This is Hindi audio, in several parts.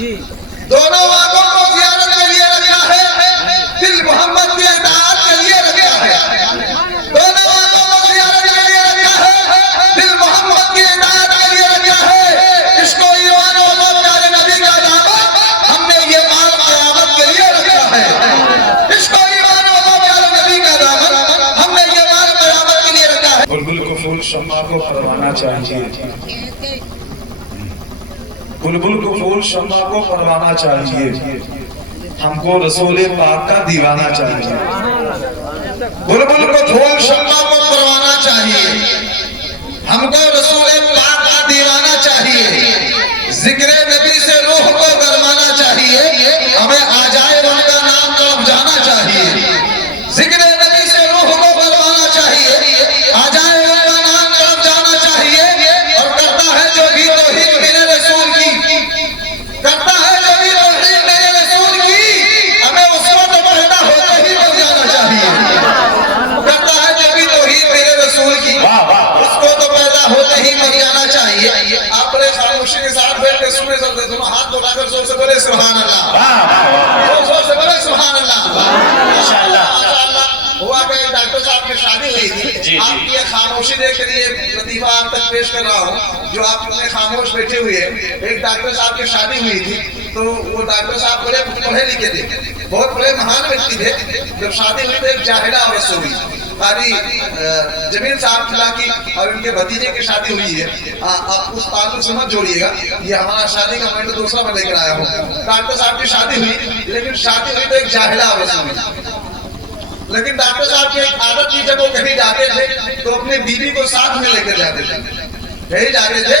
दोनों आंखों को ज़ियारत के लिए रखा है, दिल मोहम्मद की इताअत के लिए रखा है। दोनों आंखों को ज़ियारत के लिए रखा है, दिल मोहम्मद की इताअत के लिए रखा है। इसको ईमान और प्यारे नबी का दामन हमने ये माल क़यामत के लिए रखा है। इसको ईमान और प्यारे नबी का दामन हमने ये माल क़यामत के लिए रखा है। बुलबुल को फूल शम्मा को परवाना चाहिए, बुलबुल को फूल शम्मा को परवाना चाहिए, हमको रसूल पाक का दीवाना चाहिए। बुलबुल को फूल शम्मा को परवाना चाहिए, हमको रसूल पाक का दीवाना चाहिए। जिक्र नबी से रूह को गरमाना चाहिए, हमें आ जाए उनका नाम तड़प जाना चाहिए। जिक्र नबी से रूह को गरमाना चाहिए, आ जाए उनका नाम तड़प जाना चाहिए। और करता है जो भी तौहीद मेरे रसूल की, करता है जो भी तौहीद मेरे रसूल की, हमें उसको तो पैदा होते ही मिल जाना चाहिए। करता है जो भी तौहीद मेरे रसूल की, उसको तो पैदा होते ही मिल जाना चाहिए। आप बड़े खामोशी के साथ बैठ के सुने, दोनों हाथ उठाकर जोर से बोले सुभान अल्लाह, जोर से बोले सुभान अल्लाह। माशाअल्लाह माशाअल्लाह। हुआ कि डॉक्टर साहब की शादी हुई थी, आपकी ये खामोशी देख कर ये लतीफा आप तक पेश कर रहा हूँ जो आप इतने खामोश बैठे हुए हैं। एक डॉक्टर साहब की शादी हुई थी, तो वो डॉक्टर साहब बड़े पढ़े लिखे थे, बहुत बड़े महान व्यक्ति थे। जब शादी हुई तो एक जाहिला औरत से हुई, कारी जमील साहब की और उनके भतीजे की शादी हुई है। आप उस ताल्लुक से मत जोड़िएगा, ये हमारा शादी का मैं तो दूसरा मैं लेकर आया हूँ। डॉक्टर साहब की शादी हुई, लेकिन शादी हुई तो एक जाहिला औरत से हुई। लेकिन डॉक्टर साहब की एक आदत थी, जब वो कहीं जाते थे तो अपनी बीवी को साथ में लेकर जाते थे। कहीं जाते थे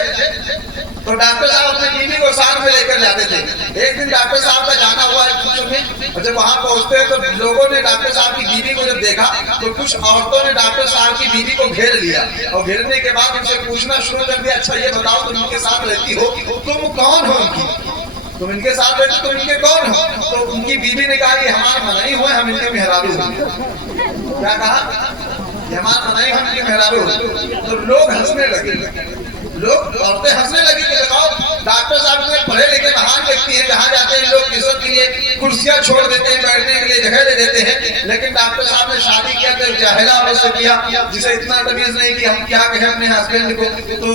तो डॉक्टर साहब अपनी बीवी को साथ में लेकर जाते थे। एक दिन डॉक्टर साहब का जाना हुआ है फंक्शन में, और जब वहां पहुंचते हैं तो लोगों ने डॉक्टर साहब की बीवी को जब देखा तो कुछ औरतों ने डॉक्टर साहब की बीवी को घेर लिया, और घेरने के बाद उनसे पूछना शुरू कर दिया, अच्छा ये बताओ तुम इनके साथ रहती हो, तुम कौन हो इनकी, तुम इनके साथ रहते तुम इनके कौन हो? तो उनकी बीवी ने कहा कि हमारे मनाई हुए, हम इनके मेहराबी हुए। क्या कहा? हमारे मनाई हम इनके मेहराबी हुए। तो लोग हंसने लगे, लोग औरतें हंसने लगी कि बताओ डॉक्टर साहब ने पढ़े लिखे महान व्यक्ति हैं, जहाँ जाते हैं लोग इज्जत के लिए कुर्सियां छोड़ देते हैं, बैठने के लिए जगह दे देते हैं। लेकिन डॉक्टर साहब ने शादी किया तो जाहिला औरत से किया, जिसे इतना तमीज नहीं कि हम क्या कहें अपने हस्बैंड को। तो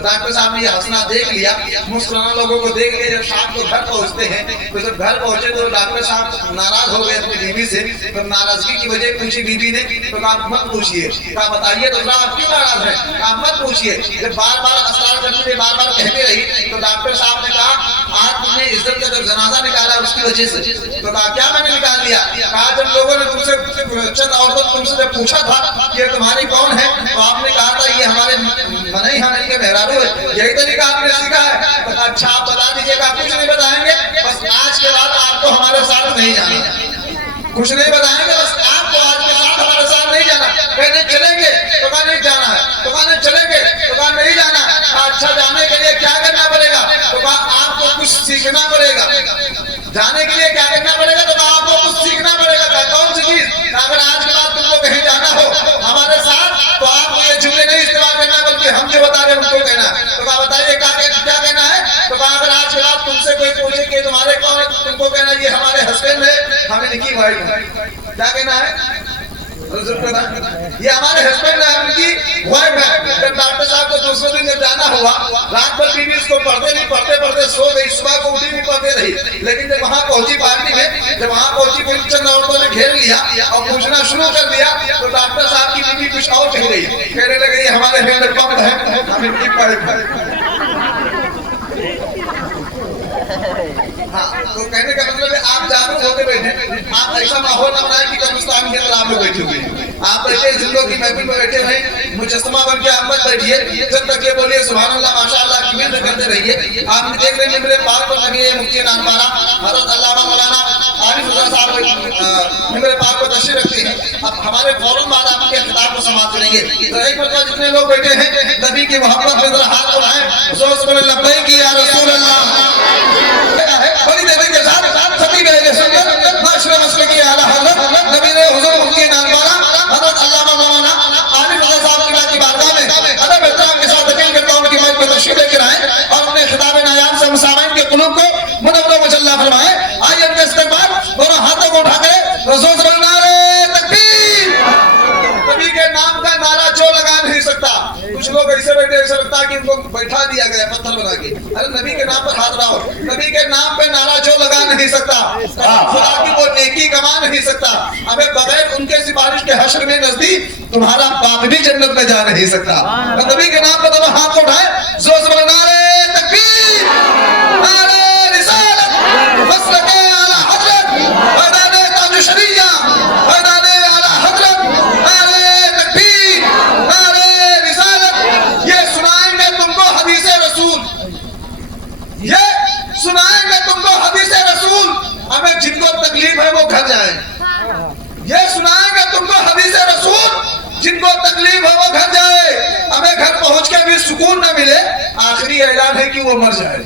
डॉक्टर साहब ने हंसना देख लिया, मुस्कुराना लोगों को देख लिया। जब शाम को घर पहुंचते हैं तो जब घर पहुंचे तो डॉक्टर साहब नाराज हो गए अपनी बीवी से। तो नाराजगी की वजह पूछी बीवी ने, तो आप मत पूछिए, कहा बताइए तो आप क्यों नाराज हैं? आप मत पूछिए। जब बार बार असरार करती रही, बार बार कहती रही, तो डॉक्टर साहब ने कहा आज तुमने इज्जत का जब जनाजा निकाला उसकी वजह से। तो कहा क्या मैंने निकाल दिया? कहा जब लोगों ने तुमसे चंद औरतों तुमसे जब पूछा था कि तुम्हारी कौन है, तो आपने कहा था ये हमारे मनाई हम इनके मेहराबी है, यही तरीका आपने सीखा है। तो अच्छा आप बता दीजिएगा, कुछ नहीं बताएंगे, बस आज के बाद आपको हमारे साथ नहीं जाना, कुछ नहीं बताएंगे, बस आपको आज के साथ हमारे साथ नहीं जाना। कहने चलेंगे तो कहा नहीं जाना है, तो कहा चलेंगे तो कहा नहीं जाना। अच्छा जाने के लिए क्या करना पड़ेगा? तो कहा आपको कुछ सीखना पड़ेगा। जाने के लिए क्या करना पड़ेगा? तो कहा आपको कुछ सीखना पड़ेगा। कौन सी चीज? अगर आज के बाद तुमको कहीं जाना हो हमारे साथ तो आपको ये जुमले नहीं इस्तेमाल करना, बल्कि हम जो बता रहे हैं उनको कहना। तो कहा बताइए क्या कहना है? तो कहा अगर आज के बाद तुमसे कोई पूछे कि तुम्हारे कौन है, तुमको कहना ये हमारे हस्बैंड है, हम इनकी वाइफ है। क्या कहना है? ये हमारे हस्बैंड है, उनकी वाइफ है। जब डॉक्टर साहब को दूसरे दिन जब जाना हुआ, रात भर बीवी इसको पढ़ते नहीं, पढ़ते पढ़ते सो गई, सुबह को उठी भी पढ़ते रही। लेकिन जब वहां पहुंची पार्टी में, जब वहां पहुंची कुछ चंद औरतों ने घेर लिया और पूछना शुरू कर दिया, तो डॉक्टर साहब की बीवी कुछ और कह गई, कहने लगी हमारे हैंडपंप है, हम इनकी वाइफ है। हाँ, तो कहने का मतलब है आप जागरूक होते बैठे, आप ऐसा माहौल न बनाए कि कब्रिस्तान के अंदर आप लोग बैठे हुए। आप बैठे जिंदों की महफिल में बैठे रहे, मुजस्समा बन के आप मत बैठिए, जब तक ये बोलिए सुभान अल्लाह माशाअल्लाह की मिल करते रहिए। आप देख रहे हैं मेरे पार पर लगे हैं मुफ्ती नानपारा हज़रत अल्लामा मौलाना आरिफ रज़ा साहब मेरे पार पर तशरीफ रखते हैं। अब हमारे फौरन बाद आपके खिताब को समाप्त करेंगे। तो एक मतलब जितने लोग बैठे हैं नबी की मोहब्बत में जरा हाथ उठाएं, जोर से बोले लब्बैक या रसूल अल्लाह। बड़ी देवी के साथ खतीब है सुन्नत माशरे मसले की आला हज़रत नबी ने हुज़ूर मुफ्ती नानपारा हज़रत अल्लामा मौलाना आरिफ रज़ा साहब की बारगाह में अदब एहतराम के साथ अपील करता हूं कि मैं तशरीफ लेकर आए और अपने खिताब नायाब से मुसामईन के कुलूब को ऐसे बैठे ऐसा लगता है कि उनको बैठा दिया गया पत्थर बना के। अरे नबी के नाम पर हाथ रहो, नबी के नाम पे नारा जो लगा नहीं सकता, खुदा की वो नेकी कमा नहीं सकता, हमें बगैर उनके सिफारिश के हश्र में नजदीक तुम्हारा बाप भी जन्नत में जा नहीं सकता। तो नबी के नाम पर दोनों हाथ उठाए, जोर से बोले नारे तकबीर, नारे रिसालत, मसलके आला हजरत, फैज़ाने ताजु शरीया, फैज़ाने आला हजरत, नारे तकबीर, नारे रिसालत। ये सुनाएंगे तुमको हदीसे रसूल, ये सुनाएंगे तुमको हदीसे रसूल। हमें जिनको तकलीफ है वो घर जाए, ये सुनाएंगे तुमको हदीसे रसूल। जिनको तकलीफ है वो घर जाए, हमें घर पहुंच के भी सुकून न मिले, आखिरी ऐलान है कि वो मर जाए।